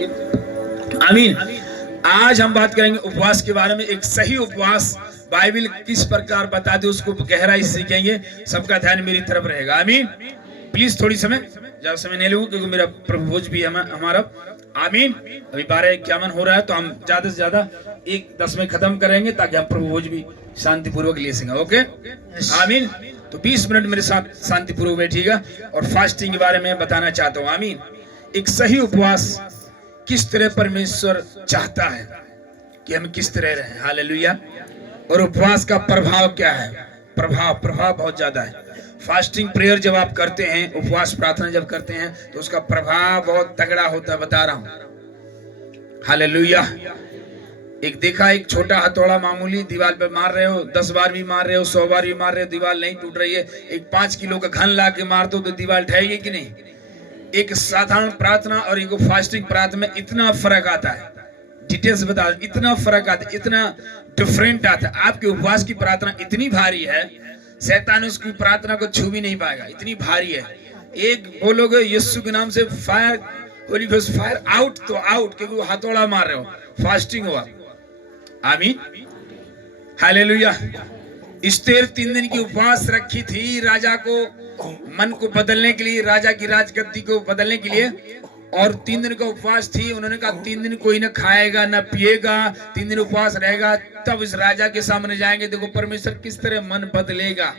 आमीन। आज हम बात करेंगे उपवास के बारे में। एक सही उपवास बाइबल किस प्रकार बता दे उसको गहराई से सीखेंगे। सबका ध्यान मेरी तरफ रहेगा। आमीन। प्लीज थोड़ी समय ज्यादा समय नहीं लूंगा क्योंकि मेरा प्रभु भोज भी है हमारा। आमीन। अभी 12:51 हो रहा है तो हम ज्यादा से ज्यादा 1:10 में खत्म करेंगे ताकि हम प्रभु भोज भी शांतिपूर्वक ले सकें। ओके आमीन। तो 20 मिनट मेरे साथ शांतिपूर्वक बैठिएगा और फास्टिंग के बारे में बताना चाहता हूँ। आमीन। एक सही उपवास किस तरह परमेश्वर चाहता है कि हम किस तरह रहें। हालेलुया। और उपवास का प्रभाव क्या है? प्रभाव बहुत ज्यादा है। फास्टिंग प्रेयर जब आप करते हैं, उपवास प्रार्थना जब करते हैं तो उसका प्रभाव बहुत तगड़ा होता है, बता रहा हूं। हालेलुया। एक छोटा हथौड़ा मामूली दीवार पे मार रहे हो, 10 बार भी मार रहे हो, 100 बार भी मार रहे हो, दीवार नहीं टूट रही है। एक 5 किलो का घन ला के मार दो तो दीवार ढहेगी कि नहीं? एक साधारण प्रार्थना और एक फास्टिंग प्रार्थना में इतना फर्क आता है। डिटेल्स बता, इतना फर्क आता है, इतना डिफरेंट आता है। आपके उपवास की प्रार्थना इतनी भारी है, शैतान उसकी प्रार्थना को छू भी नहीं पाएगा, इतनी भारी है। एक बोलोगे यीशु के नाम से fire, Holi ghost fire out तो आउट, क्योंकि वो हथौड़ा मार रहे हो, फास्टिंग हुआ। आमीन। हालेलुया। एस्तेर 3 दिन की उपवास रखी थी राजा को मन को बदलने के लिए, राजा की राजगद्दी को बदलने के लिए। और 3 दिन का उपवास थी। उन्होंने कहा 3 दिन कोई ना खाएगा ना पिएगा, 3 दिन उपवास रहेगा, तब इस राजा के सामने जाएंगे। देखो परमेश्वर किस तरह मन बदलेगा।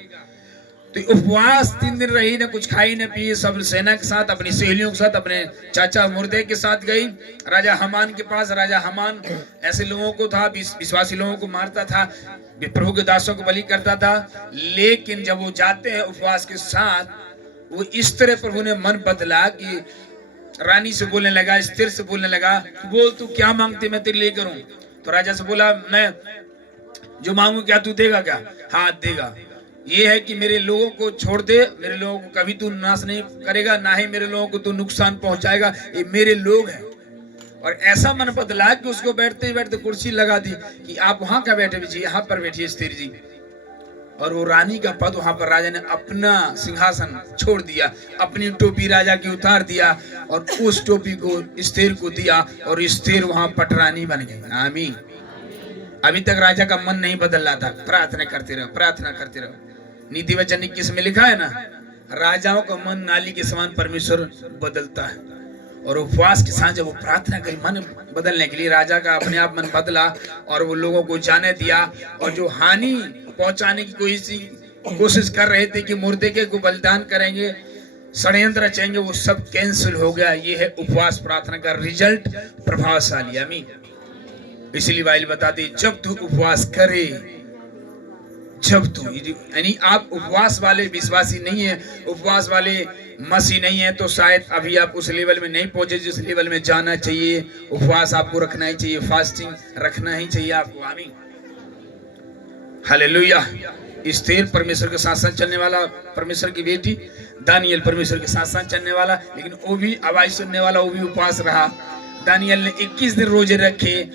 तो उपवास 3 दिन रही, ना कुछ खाई ना पिए, सब सेना के साथ, अपनी सहेलियों के साथ, अपने चाचा मुर्दे के साथ गई राजा हमान के पास। राजा हमान ऐसे लोगों को था, विश्वासी लोगों को मारता था, प्रभु के दासों को बलि करता था। लेकिन जब वो जाते हैं उपवास के साथ, वो इस तरह प्रभु ने मन बदला कि रानी से बोलने लगा, स्थिर से बोलने लगा, बोल तू क्या मांगते मैं तेरे लिए करूं। तो राजा से बोला, मैं जो मांगू क्या तू देगा क्या? हाँ देगा। ये है कि मेरे लोगों को छोड़ दे, मेरे लोगों को कभी तू नाश नहीं करेगा, ना ही मेरे लोगों को तू नुकसान पहुंचाएगा, ये मेरे लोग हैं। और ऐसा मन बदला कि उसको बैठते बैठते कुर्सी लगा दी कि आप वहां का बैठे जी, यहाँ पर बैठिए स्थिर जी। और वो रानी का पद वहां पर राजा ने अपना सिंहासन छोड़ दिया, अपनी टोपी राजा की उतार दिया और उस टोपी को स्थिर को दिया और स्थिर वहां पटरानी बन गई। आमीन। अभी तक राजा का मन नहीं बदल रहा था। प्रार्थना करते रहो, प्रार्थना करते रहो। नीति वचन 21 में लिखा है ना, राजाओं का मन नाली के समान परमेश्वर बदलता है। और उपवास के साथ जब वो प्रार्थना करी मन बदलने के लिए, राजा का अपने आप मन बदला और वो लोगों को जाने दिया। और जो हानि पहुंचाने की कोशिश कर रहे थे कि मुर्दे के को बलिदान करेंगे, षड्यंत्र रचेंगे, वो सब कैंसिल हो गया। ये है उपवास प्रार्थना का रिजल्ट, प्रभावशाली। आमीन। इसलिए बाइबल बताती जब तू उपवास करे, जब तू, यानी आप उपवास वाले विश्वासी नहीं है, उपवास वाले मसीह नहीं है, तो शायद अभी आप उस लेवल में नहीं पहुंचे जिस लेवल में जाना चाहिए। उपवास आपको रखना ही चाहिए, फास्टिंग रखना ही चाहिए आपको। आमीन। हालेलुया। एस्तेर परमेश्वर के साथ साथ चलने वाला, परमेश्वर की बेटी, दानियल परमेश्वर के साथ साथ चलने वाला, लेकिन वो भी आवाज सुनने वाला, वो भी उपवास रहा। दानियल ने 21 दिन रोजे रखे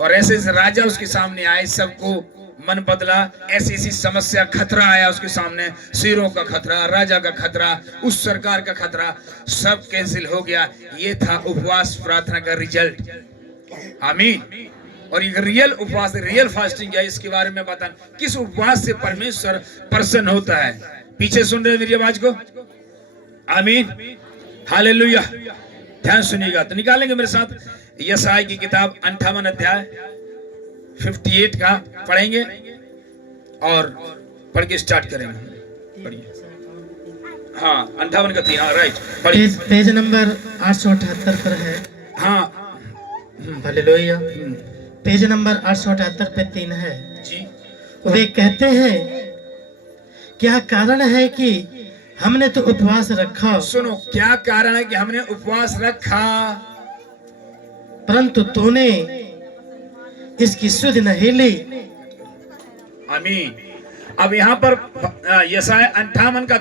और ऐसे राजा उसके सामने आए, सबको मन बदला। ऐसी समस्या, खतरा आया उसके सामने, शेरों का खतरा, राजा का खतरा, उस सरकार का खतरा, सब कैंसिल हो गया। ये था उपवास प्रार्थना का रिजल्ट। आमीन। और ये रियल उपवास, रियल फास्टिंग क्या है, इसके बारे में बता, किस उपवास से परमेश्वर प्रसन्न होता है। पीछे सुन रहे मेरी आवाज को? आमीन। हालेलुया। ध्यान सुनिएगा। तो निकालेंगे मेरे साथ यशायाह की किताब 58 अध्याय 58 का पढ़ेंगे और पढ़ के स्टार्ट करेंगे। पढ़िए। हाँ 58 का 3। हाँ राइट, पढ़िए। पेज नंबर 878 पर है। हाँ हालेलुया। पेज नंबर 878 पे 3 है जी। वे कहते हैं क्या कारण है कि हमने तो उपवास रखा। सुनो, क्या कारण है कि हमने उपवास रखा, परंतु तूने इसकी सुध नहीं ली। आमीन। अब यहाँ पर यशायाह 58 का